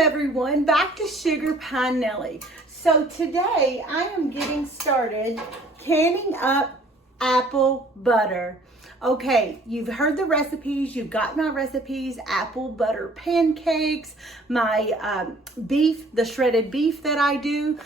everyone, back to sugarpienellie. So today I am getting started canning up apple butter. Okay, you've heard the recipes, you've got my recipes, apple butter pancakes, my beef, the shredded beef that I do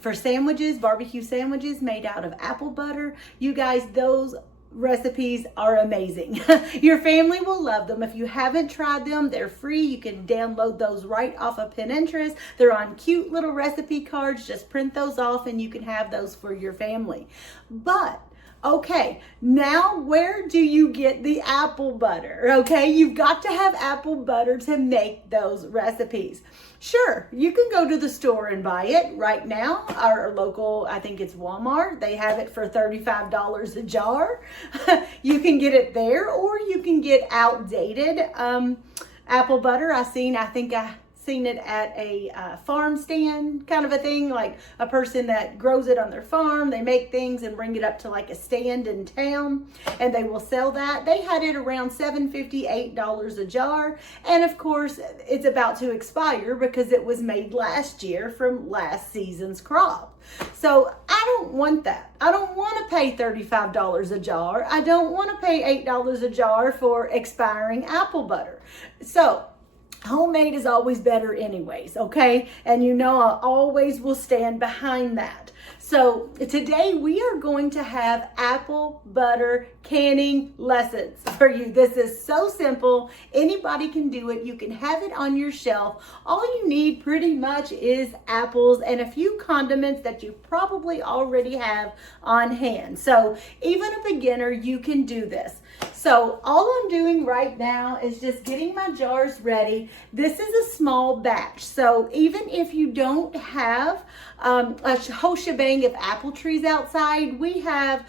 for sandwiches, barbecue sandwiches made out of apple butter. You guys, those recipes are amazing. Your family will love them. If you haven't tried them, they're free. You can download those right off of Pinterest. They're on cute little recipe cards. Just print those off and you can have those for your family. But okay, now where do you get the apple butter? Okay, you've got to have apple butter to make those recipes. Sure, you can go to the store and buy it right now. Our local, I think it's Walmart, they have it for $35 a jar. You can get it there, or you can get outdated apple butter. I think I seen it at a farm stand kind of a thing, like a person that grows it on their farm. They make things and bring it up to like a stand in town and they will sell that. They had it around $7.50, $8 a jar, and of course it's about to expire because it was made last year from last season's crop. So I don't want that. I don't want to pay $35 a jar. I don't want to pay $8 a jar for expiring apple butter. So homemade is always better anyways, okay? And you know I always will stand behind that. So today we are going to have apple butter canning lessons for you. This is so simple. Anybody can do it. You can have it on your shelf. All you need pretty much is apples and a few condiments that you probably already have on hand. So even a beginner, you can do this. So all I'm doing right now is just getting my jars ready. This is a small batch. So even if you don't have a whole shebang of apple trees outside, we have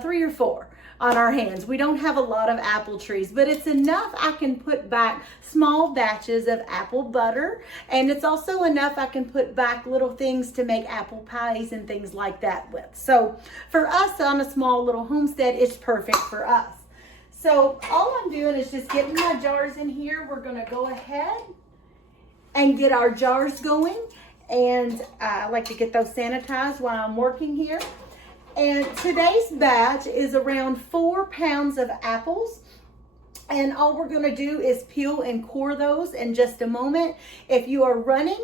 3 or 4 on our hands. We don't have a lot of apple trees, but it's enough I can put back small batches of apple butter, and it's also enough I can put back little things to make apple pies and things like that with. So for us on a small little homestead, it's perfect for us. So all I'm doing is just getting my jars in here. We're going to go ahead and get our jars going. And I like to get those sanitized while I'm working here. And today's batch is around 4 pounds of apples. And all we're going to do is peel and core those in just a moment. If you are running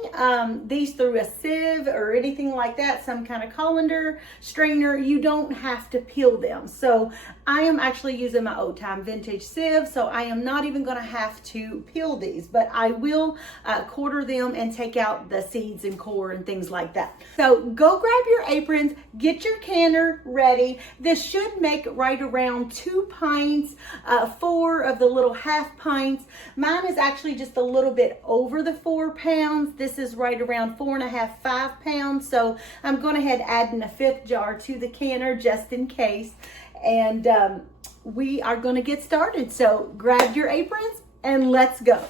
these through a sieve or anything like that, some kind of colander, strainer, you don't have to peel them. So I am actually using my old time vintage sieve, so I am not even going to have to peel these, but I will quarter them and take out the seeds and core and things like that. So go grab your aprons, get your canner ready. This should make right around 2 pints, 4 of the little half pints. Mine is actually just a little bit over the 4 pounds. This is right around 4.5, 5 pounds. So I'm going ahead adding a 5th jar to the canner just in case. And we are going to get started. So grab your aprons and let's go.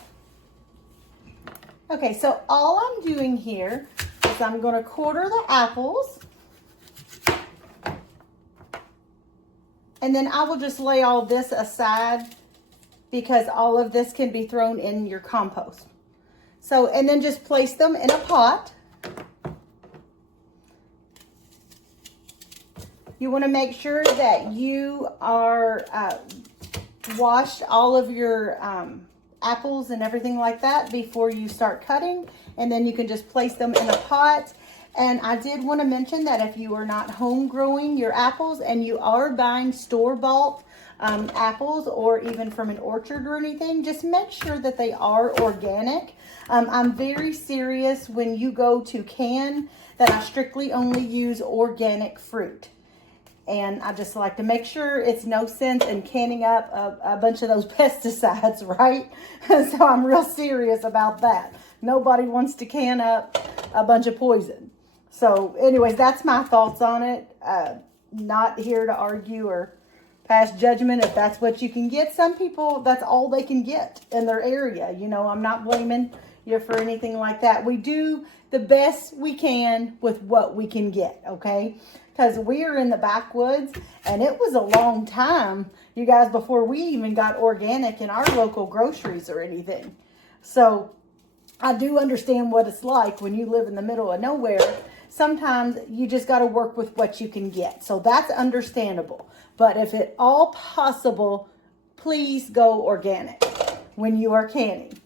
Okay, so all I'm doing here is I'm going to quarter the apples. And then I will just lay all this aside because all of this can be thrown in your compost. So, and then just place them in a pot. You want to make sure that you are washed all of your apples and everything like that before you start cutting. And then you can just place them in a pot. And I did want to mention that if you are not home growing your apples and you are buying store-bought apples or even from an orchard or anything, just make sure that they are organic. I'm very serious when you go to can that I strictly only use organic fruit. And I just like to make sure it's no sense in canning up a bunch of those pesticides, right? So I'm real serious about that. Nobody wants to can up a bunch of poison. So anyways, that's my thoughts on it. Not here to argue or pass judgment if that's what you can get. Some people, that's all they can get in their area. You know, I'm not blaming you for anything like that. We do the best we can with what we can get, okay? Because we are in the backwoods, and it was a long time, you guys, before we even got organic in our local groceries or anything. So I do understand what it's like when you live in the middle of nowhere. Sometimes you just got to work with what you can get. So that's understandable. But if at all possible, please go organic when you are canning.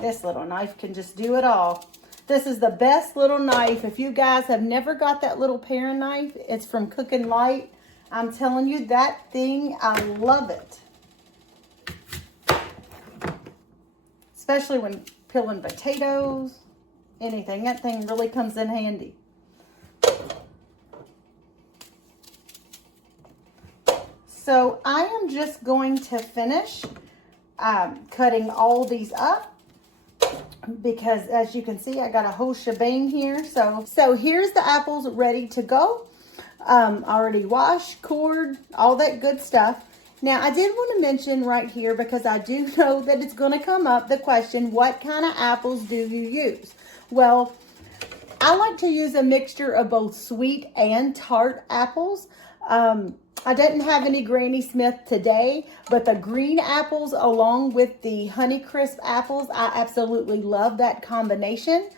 This little knife can just do it all. This is the best little knife. If you guys have never got that little paring knife, it's from Cooking Light. I'm telling you, that thing, I love it. Especially when peeling potatoes, anything. That thing really comes in handy. So I am just going to finish cutting all these up, because as you can see, I got a whole shebang here. So here's the apples ready to go. Already washed, cored, all that good stuff. Now, I did want to mention right here, because I do know that it's going to come up, the question, what kind of apples do you use? Well, I like to use a mixture of both sweet and tart apples. I didn't have any Granny Smith today, but the green apples along with the Honeycrisp apples, I absolutely love that combination.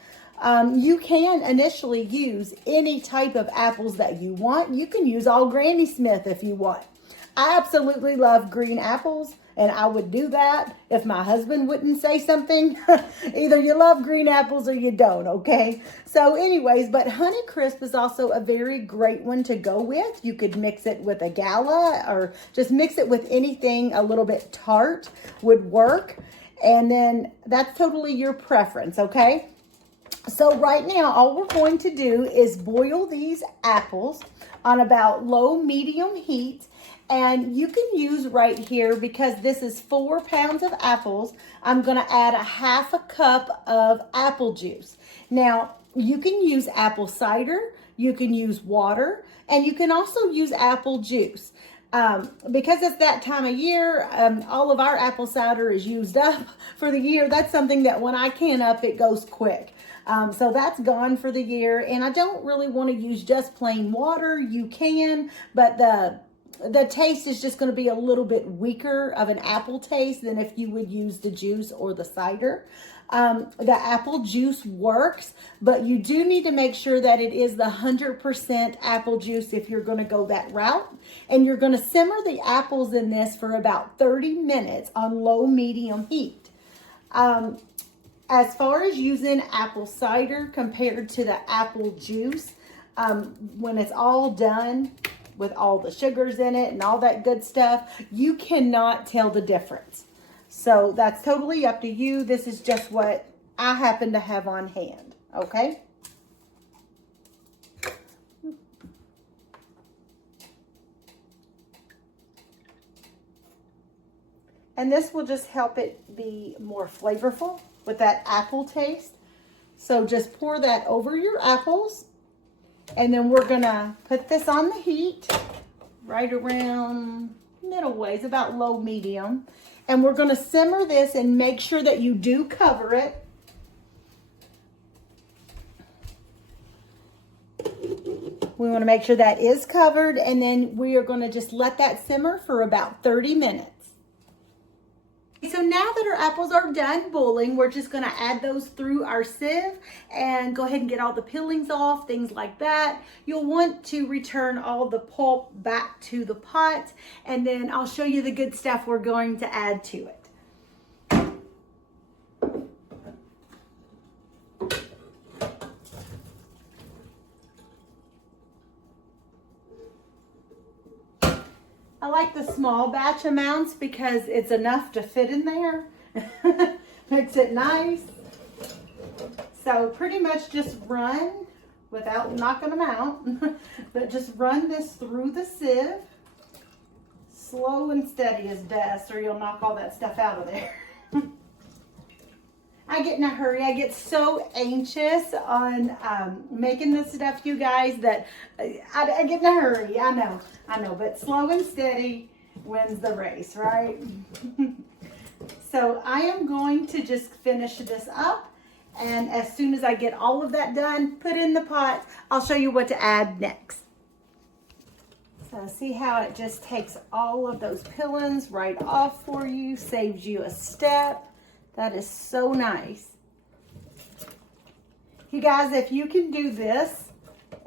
You can initially use any type of apples that you want. You can use all Granny Smith if you want. I absolutely love green apples, and I would do that if my husband wouldn't say something. Either you love green apples or you don't, okay? So anyways, but Honeycrisp is also a very great one to go with. You could mix it with a Gala, or just mix it with anything a little bit tart would work. And then that's totally your preference, okay? So right now, all we're going to do is boil these apples on about low-medium heat. And you can use right here, because this is 4 pounds of apples, I'm going to add a ½ cup of apple juice. Now, you can use apple cider, you can use water, and you can also use apple juice. Because it's that time of year, all of our apple cider is used up for the year. That's something that when I can up, it goes quick. So that's gone for the year. And I don't really want to use just plain water. You can, but the taste is just going to be a little bit weaker of an apple taste than if you would use the juice or the cider. The apple juice works, but you do need to make sure that it is the 100% apple juice if you're going to go that route. And you're going to simmer the apples in this for about 30 minutes on low-medium heat. As far as using apple cider compared to the apple juice, when it's all done, with all the sugars in it and all that good stuff, you cannot tell the difference. So that's totally up to you. This is just what I happen to have on hand, okay? And this will just help it be more flavorful with that apple taste. So just pour that over your apples. And then we're gonna put this on the heat right around middle ways, about low medium. And we're gonna simmer this and make sure that you do cover it. We wanna make sure that is covered, and then we are gonna just let that simmer for about 30 minutes. So now that our apples are done boiling, we're just gonna add those through our sieve and go ahead and get all the peelings off, things like that. You'll want to return all the pulp back to the pot, and then I'll show you the good stuff we're going to add to it. I like the small batch amounts because it's enough to fit in there. Makes it nice. So pretty much just run, without knocking them out, but just run this through the sieve. Slow and steady is best, or you'll knock all that stuff out of there. I get in a hurry. I get so anxious on making this stuff, you guys, that I get in a hurry. I know, but slow and steady wins the race, right? So I am going to just finish this up, and as soon as I get all of that done, put in the pot, I'll show you what to add next. So see how it just takes all of those pillins right off for you, saves you a step. That is so nice. You guys, if you can do this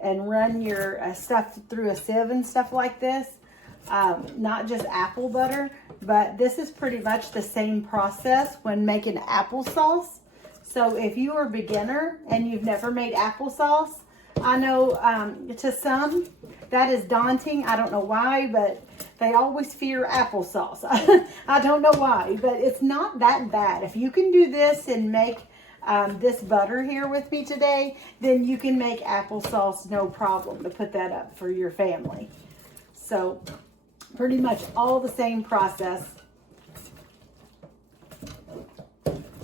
and run your stuff through a sieve and stuff like this, not just apple butter, but this is pretty much the same process when making applesauce. So if you are a beginner and you've never made applesauce, I know to some that is daunting. I don't know why, but they always fear applesauce. I don't know why, but it's not that bad. If you can do this and make this butter here with me today, then you can make applesauce no problem to put that up for your family. So pretty much all the same process.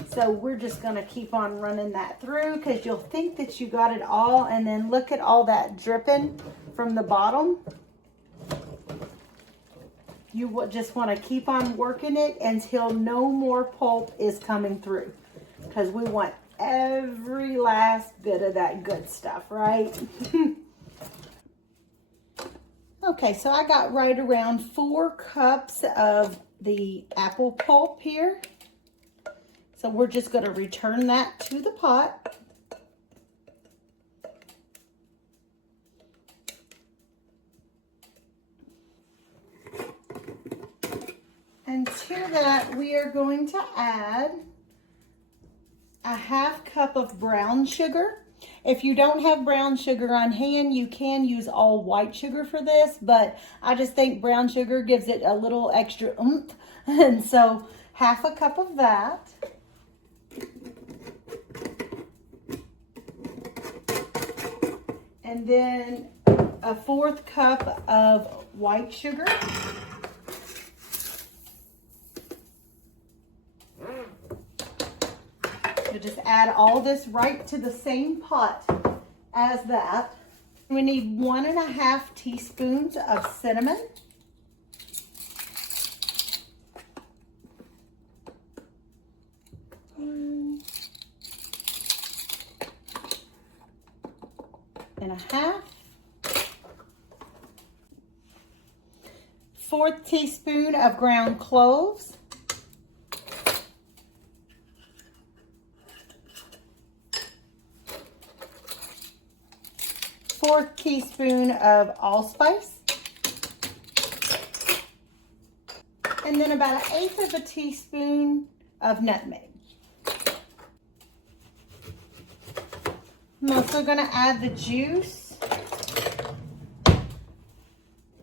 So we're just going to keep on running that through because you'll think that you got it all, and then look at all that dripping from the bottom. You just want to keep on working it until no more pulp is coming through, because we want every last bit of that good stuff, right? Okay, so I got right around 4 cups of the apple pulp here. So we're just going to return that to the pot. And to that, we are going to add a 1/2 cup of brown sugar. If you don't have brown sugar on hand, you can use all white sugar for this, but I just think brown sugar gives it a little extra oomph. And so 1/2 cup of that. And then a 1/4 cup of white sugar. You just add all this right to the same pot as that. We need 1 1/2 teaspoons of cinnamon. And a 1/2. 1/4 teaspoon of ground cloves. 1/4 teaspoon of allspice. And then about 1/8 of a teaspoon of nutmeg. I'm also going to add the juice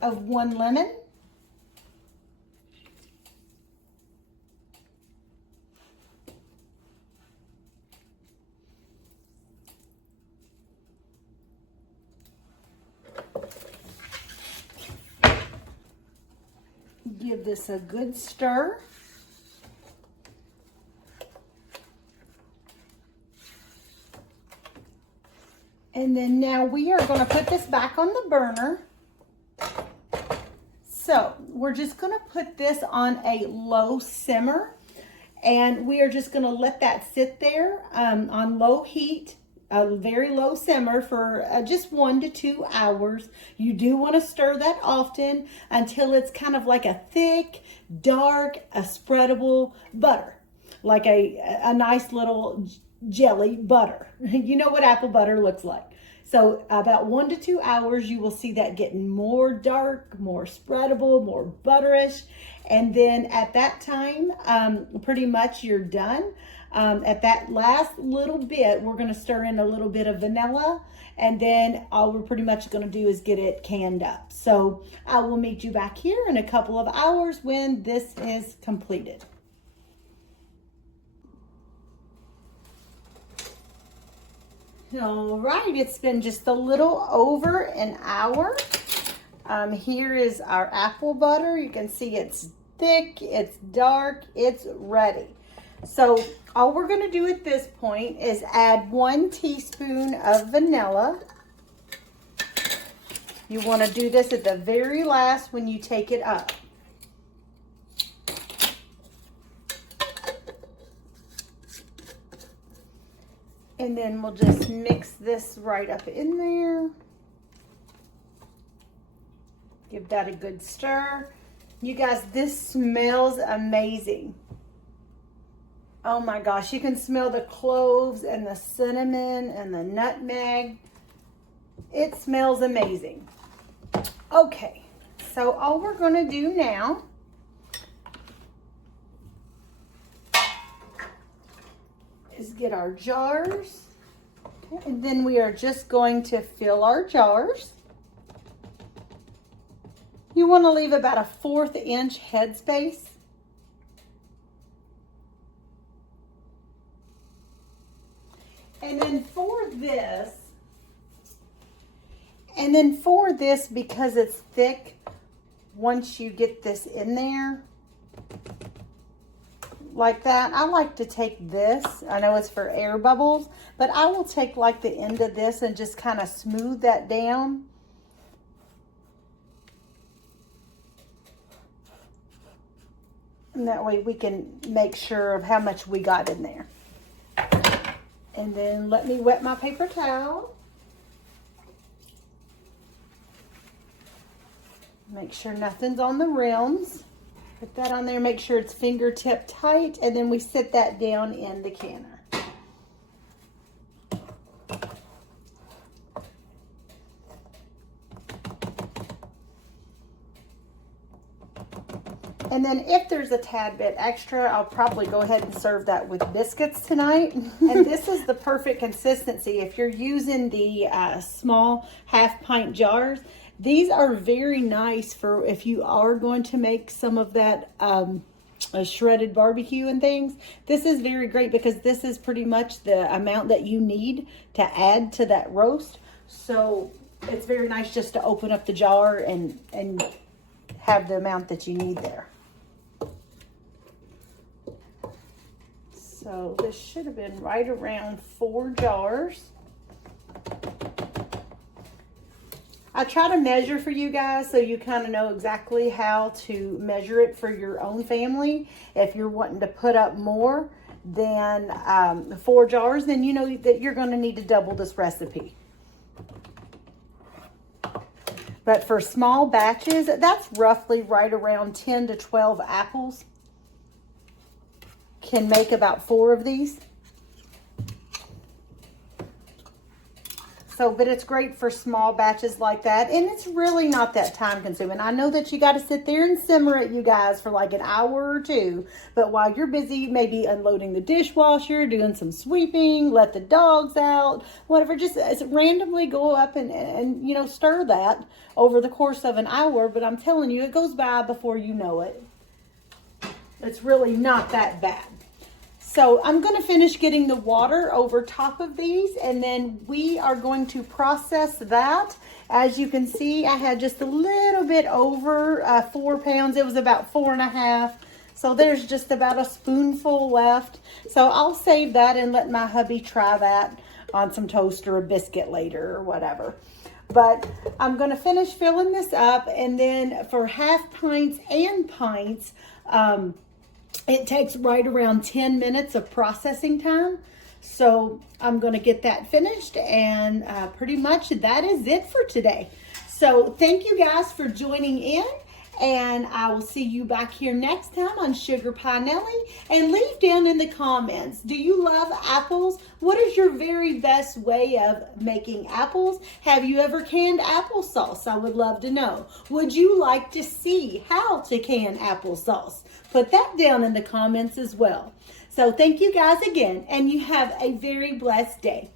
of 1 lemon. Give this a good stir. And then now we are going to put this back on the burner. So we're just going to put this on a low simmer, and we are just going to let that sit there on low heat, a very low simmer for just 1 to 2 hours. You do want to stir that often until it's kind of like a thick, dark, a spreadable butter, like a nice little jelly butter. You know what apple butter looks like. So about 1 to 2 hours, you will see that getting more dark, more spreadable, more butterish. And then at that time, pretty much you're done. At that last little bit, we're going to stir in a little bit of vanilla, and then all we're pretty much going to do is get it canned up. So I will meet you back here in a couple of hours when this is completed. All right, it's been just a little over an hour. Here is our apple butter. You can see it's thick, it's dark, it's ready. So all we're going to do at this point is add 1 teaspoon of vanilla. You want to do this at the very last when you take it up. And then we'll just mix this right up in there. Give that a good stir. You guys, this smells amazing. Oh my gosh, you can smell the cloves and the cinnamon and the nutmeg. It smells amazing. Okay, so all we're gonna do now is get our jars. Okay, and then we are just going to fill our jars. You want to leave about a 1/4 inch headspace. And then for this, because it's thick, once you get this in there, like that, I like to take this. I know it's for air bubbles, but I will take like the end of this and just kind of smooth that down. And that way we can make sure of how much we got in there. And then let me wet my paper towel. Make sure nothing's on the rims. Put that on there, make sure it's fingertip tight, and then we set that down in the canner. And then if there's a tad bit extra, I'll probably go ahead and serve that with biscuits tonight. And this is the perfect consistency. If you're using the small 1/2 pint jars, these are very nice for if you are going to make some of that shredded barbecue and things. This is very great because this is pretty much the amount that you need to add to that roast. So it's very nice just to open up the jar and have the amount that you need there. So this should have been right around 4 jars. I try to measure for you guys so you kind of know exactly how to measure it for your own family. If you're wanting to put up more than 4 jars, then you know that you're going to need to double this recipe. But for small batches, that's roughly right around 10 to 12 apples. Can make about 4 of these. So, but it's great for small batches like that. And it's really not that time consuming. I know that you got to sit there and simmer it, you guys, for like an hour or 2. But while you're busy, maybe unloading the dishwasher, doing some sweeping, let the dogs out, whatever, just randomly go up and you know, stir that over the course of an hour. But I'm telling you, it goes by before you know it. It's really not that bad. So I'm going to finish getting the water over top of these, and then we are going to process that. As you can see, I had just a little bit over 4 pounds. It was about 4.5. So there's just about a spoonful left. So I'll save that and let my hubby try that on some toast or a biscuit later or whatever. But I'm going to finish filling this up, and then for 1/2 pints and pints, it takes right around 10 minutes of processing time. So I'm going to get that finished, and pretty much that is it for today. So thank you guys for joining in, and I will see you back here next time on sugarpienellie. And leave down in the comments, do you love apples? What is your very best way of making apples? Have you ever canned applesauce? I would love to know. Would you like to see how to can applesauce? Put that down in the comments as well. So thank you guys again, and you have a very blessed day.